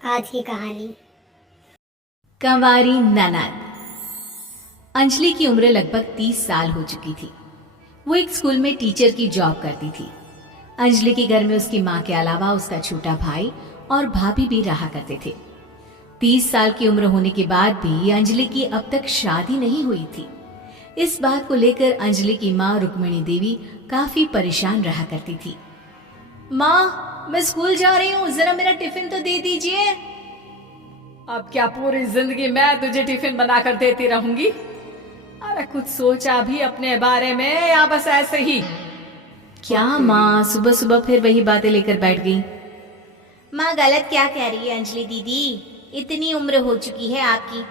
आज की कहानी। कंवारी ननद। अंजलि की उम्र लगभग 30 साल हो चुकी थी। वो एक स्कूल में टीचर की जॉब करती थी। अंजलि के घर में उसकी माँ के अलावा उसका छोटा भाई और भाभी भी रहा करते थे। 30 साल की उम्र होने के बाद भी अंजलि की अब तक शादी नहीं हुई थी। इस बात को लेकर अंजलि की माँ रुक्मिणी देवी काफी परेशान रहा करती थी। माँ, मैं स्कूल जा रही हूँ, जरा मेरा टिफिन तो दे दीजिए। अब क्या पूरी जिंदगी मैं तुझे टिफिन बनाकर देती रहूंगी? अरे कुछ सोचा भी अपने बारे में या बस ऐसे ही? क्या माँ, सुबह सुबह फिर वही बातें लेकर बैठ गई। माँ गलत क्या कह रही है अंजलि दीदी? इतनी उम्र हो चुकी है आपकी,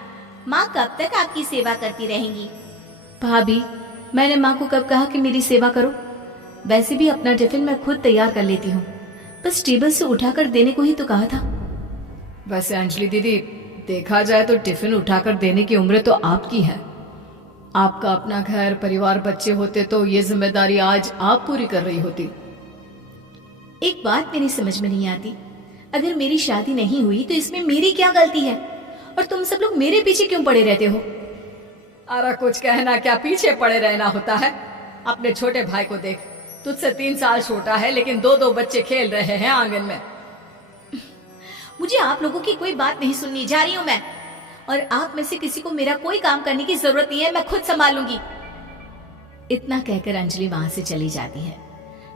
माँ कब तक आपकी सेवा करती रहेंगी? भाभी, मैंने माँ को कब कहा कि मेरी सेवा करो? वैसे भी अपना टिफिन मैं खुद तैयार कर लेती हूँ, बस टेबल से उठाकर देने को ही तो कहा था। वैसे अंजलि दीदी, देखा जाए तो टिफिन उठाकर देने की उम्र तो आपकी है। आपका अपना घर परिवार बच्चे होते तो ये जिम्मेदारी आज आप पूरी कर रही होती। एक बात मेरी समझ में नहीं आती, अगर मेरी शादी नहीं हुई तो इसमें मेरी क्या गलती है? और तुम सब लोग मेरे पीछे क्यों पड़े रहते हो? अरे कुछ कहना क्या, पीछे पड़े रहना होता है। अपने छोटे भाई को देख, तुझसे 3 साल छोटा है लेकिन 2 बच्चे खेल रहे हैं आंगन में। मुझे आप लोगों की कोई बात नहीं सुननी, जा रही हूं मैं। और आप में से किसी को मेरा कोई काम करने की जरूरत नहीं है, मैं खुद संभाल लूंगी। इतना कहकर अंजलि वहां से चली जाती है।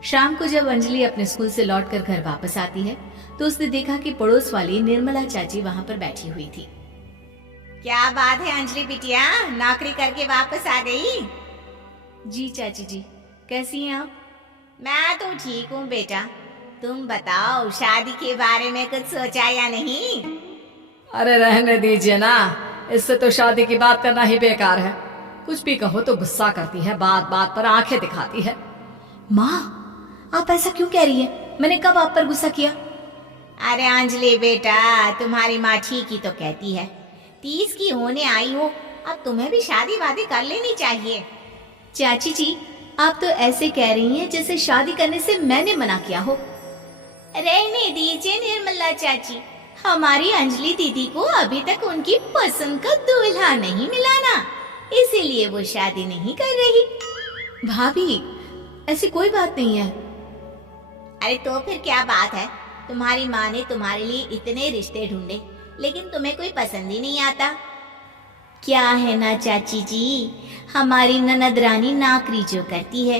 शाम को जब अंजलि अपने स्कूल से लौटकर घर वापस आती है तो उसने देखा कि पड़ोस वाली निर्मला चाची वहां पर बैठी हुई थी। क्या बात है अंजलि बिटिया, नौकरी करके वापस आ गई? जी चाची जी, कैसी हैं आप? मैं तो ठीक हूँ बेटा, तुम बताओ शादी के बारे में कुछ सोचा या नहीं? अरे रहने दीजिए ना, इससे तो शादी की बात करना ही बेकार है। कुछ भी कहो तो गुस्सा करती है, बात बात पर आंखें दिखाती है। माँ, आप ऐसा क्यों कह रही हैं? मैंने कब आप पर गुस्सा किया? अरे अंजलि बेटा, तुम्हारी माँ ठीक ही तो कहती है। 30 की होने आई हो, अब तुम्हें भी शादी वादी कर लेनी चाहिए। चाची जी, आप तो ऐसे कह रही हैं जैसे शादी करने से मैंने मना किया हो। रहने दीजिए निर्मला चाची, हमारी अंजलि दीदी को अभी तक उनकी पसंद का दूल्हा नहीं मिला ना, इसीलिए वो शादी नहीं कर रही। भाभी, ऐसी कोई बात नहीं है। अरे तो फिर क्या बात है? तुम्हारी माँ ने तुम्हारे लिए इतने रिश्ते ढूंढे लेकिन तुम्हें कोई पसंद ही नहीं आता। क्या है ना चाची जी, हमारी ननद रानी नौकरी जो करती है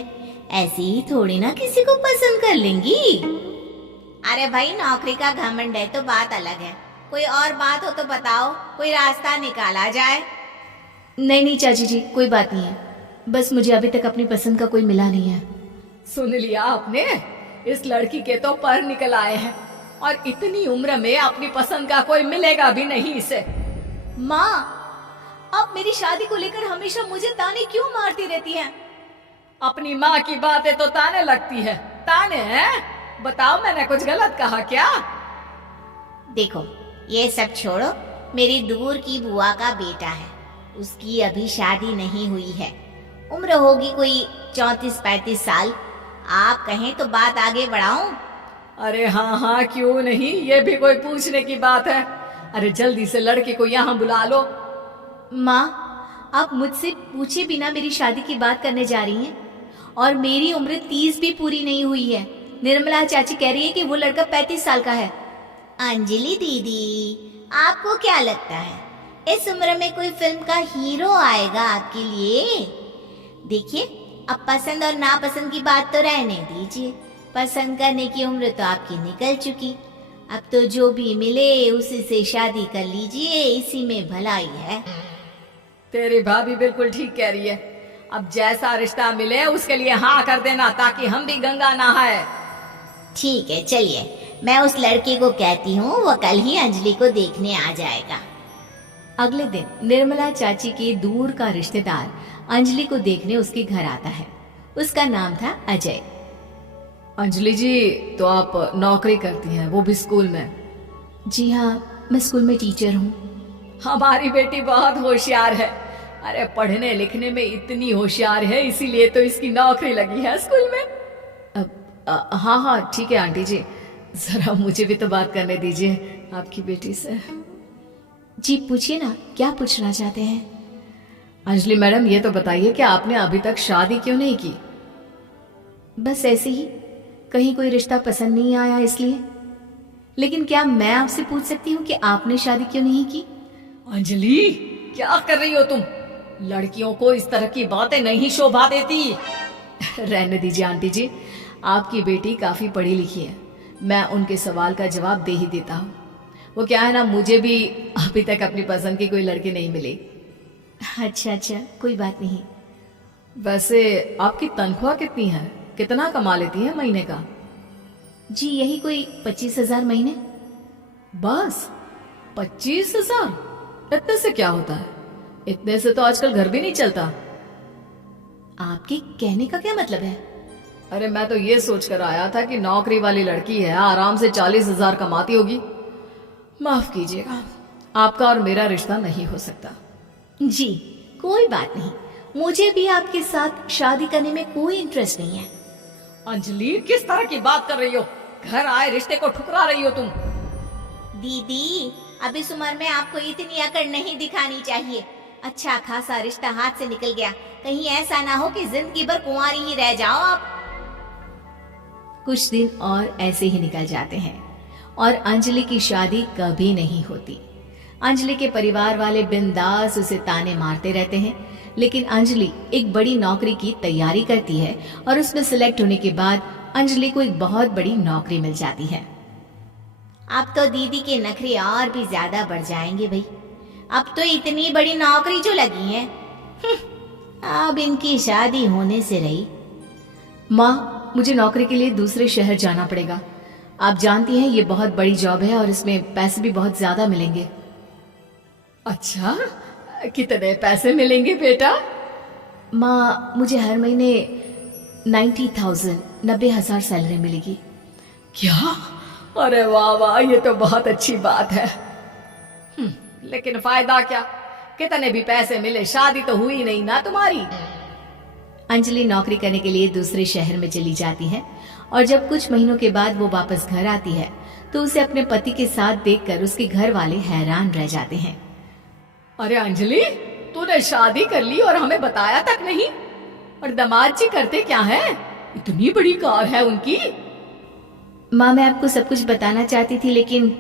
ऐसे ही थोड़ी ना किसी को पसंद कर लेंगी। अरे भाई, नौकरी का घमंड है तो बात अलग है, कोई और बात हो तो बताओ, कोई रास्ता निकाला जाए। नहीं नहीं चाची जी, कोई बात नहीं है, बस मुझे अभी तक अपनी पसंद का कोई मिला नहीं है। सुन लिया आपने, इस लड़की के तो पर निकल आए हैं और इतनी उम्र में अपनी पसंद का कोई मिलेगा भी नहीं इसे। माँ, आप मेरी शादी को लेकर हमेशा मुझे ताने क्यों मारती रहती हैं? अपनी माँ की बातें तो ताने लगती है। ताने हैं? बताओ, मैंने कुछ गलत कहा क्या? देखो, ये सब छोड़ो, मेरी दूर की बुआ का बेटा है, उसकी अभी शादी नहीं हुई है, उम्र होगी कोई 34-35 साल। आप कहें तो बात आगे बढ़ाऊं? अरे हाँ हाँ, क्यों नहीं, ये भी कोई पूछने की बात है। अरे जल्दी से लड़की को यहाँ बुला लो। माँ, आप मुझसे पूछे बिना मेरी शादी की बात करने जा रही हैं और मेरी उम्र 30 भी पूरी नहीं हुई है। निर्मला चाची कह रही है कि वो लड़का 35 साल का है। अंजलि दीदी, आपको क्या लगता है इस उम्र में कोई फिल्म का हीरो आएगा आपके लिए? देखिए, अब पसंद और नापसंद की बात तो रहने दीजिए, पसंद करने की उम्र तो आपकी निकल चुकी। अब तो जो भी मिले उसी से शादी कर लीजिए, इसी में भलाई है। तेरी भाभी बिल्कुल ठीक कह रही है। अब जैसा रिश्ता मिले उसके लिए हाँ कर देना, ताकि हम भी गंगा नहाए। ठीक है, चलिए मैं उस लड़के को कहती हूँ, वो कल ही अंजलि को देखने आ जाएगा। अगले दिन निर्मला चाची के दूर का रिश्तेदार अंजलि को देखने उसके घर आता है। उसका नाम था अजय। अंजलि जी, तो आप नौकरी करती हैं, वो भी स्कूल में? जी हाँ, मैं स्कूल में टीचर हूँ। हमारी बेटी बहुत होशियार है। अरे पढ़ने लिखने में इतनी होशियार है, इसीलिए तो इसकी नौकरी लगी है स्कूल में। हाँ हाँ ठीक है आंटी जी, जरा मुझे भी तो बात करने दीजिए आपकी बेटी से। जी पूछिए ना, क्या पूछना चाहते हैं? अंजलि मैडम, ये तो बताइए कि आपने अभी तक शादी क्यों नहीं की? बस ऐसे ही, कहीं कोई रिश्ता पसंद नहीं आया इसलिए। लेकिन क्या मैं आपसे पूछ सकती हूँ कि आपने शादी क्यों नहीं की? अंजलि, क्या कर रही हो तुम? लड़कियों को इस तरह की बातें नहीं शोभा देती। रहने दीजिए आंटी जी, आपकी बेटी काफी पढ़ी लिखी है, मैं उनके सवाल का जवाब दे ही देता हूँ। वो क्या है ना, मुझे भी अभी तक अपनी पसंद की कोई लड़की नहीं मिली। अच्छा, कोई बात नहीं। वैसे आपकी तनख्वाह कितनी है? कितना कमा लेती है महीने का? जी यही कोई 25,000 महीने। बस 25,000? इतने से क्या होता है? इतने से तो आजकल घर भी नहीं चलता। आपके कहने का क्या मतलब है? अरे मैं तो ये सोचकर आया था कि नौकरी वाली लड़की है, आराम से 40,000 कमाती होगी। माफ कीजिएगा, आपका और मेरा रिश्ता नहीं हो सकता। जी कोई बात नहीं, मुझे भी आपके साथ शादी करने में कोई इंटरेस्ट नहीं है। अंजलि, किस तरह की बात कर रही हो? घर आए रिश्ते को ठुकरा रही हो तुम। दीदी, अब इस उम्र में आपको इतनी अकड़ नहीं दिखानी चाहिए। अच्छा खासा रिश्ता हाथ से निकल गया, कहीं ऐसा ना हो कि जिंदगी भर कुंवारी ही रह जाओ आप। कुछ दिन और ऐसे ही निकल जाते हैं और अंजलि की शादी कभी नहीं होती। अंजलि के परिवार वाले बिंदास उसे ताने मारते रहते हैं, लेकिन अंजलि एक बड़ी नौकरी की तैयारी करती है और उसमें सिलेक्ट होने के बाद अंजलि को एक बहुत बड़ी नौकरी मिल जाती है। अब तो दीदी के नखरे और भी ज्यादा बढ़ जाएंगे भाई। अब तो इतनी बड़ी नौकरी जो लगी है, अब इनकी शादी होने से रही। माँ, मुझे नौकरी के लिए दूसरे शहर जाना पड़ेगा। आप जानती हैं ये बहुत बड़ी जॉब है और इसमें पैसे भी बहुत ज्यादा मिलेंगे। अच्छा, कितने पैसे मिलेंगे बेटा? माँ, मुझे हर महीने 90,000 सैलरी मिलेगी। क्या? अरे वाह वाह, ये तो बहुत अच्छी बात है। लेकिन फायदा क्या? कितने भी पैसे मिले, शादी तो हुई नहीं ना तुम्हारी। अंजलि नौकरी करने के लिए दूसरे शहर में चली जाती है और जब कुछ महीनों के बाद वो वापस घर आती है तो उसे अपने पति के साथ देखकर उसके घर वाले हैरान रह जाते हैं। अरे अंजलि, तूने शादी कर ली और हमें बताया तक नहीं। और दामाद जी करते क्या है? इतनी बड़ी कार है उनकी। माँ, मैं आपको सब कुछ बताना चाहती थी, लेकिन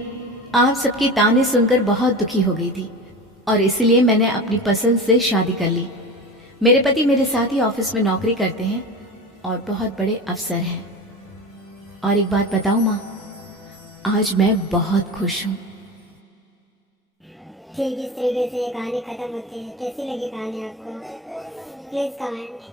आप सबके ताने सुनकर बहुत दुखी हो गई थी और इसलिए मैंने अपनी पसंद से शादी कर ली। मेरे पति मेरे साथ ही ऑफिस में नौकरी करते हैं और बहुत बड़े अफसर हैं। और एक बात बताऊं माँ, आज मैं बहुत खुश हूँ। ठीक इस तरीके से ये कहानी खत्म होती है। कैसी लगी कहानी आपको? Please comment.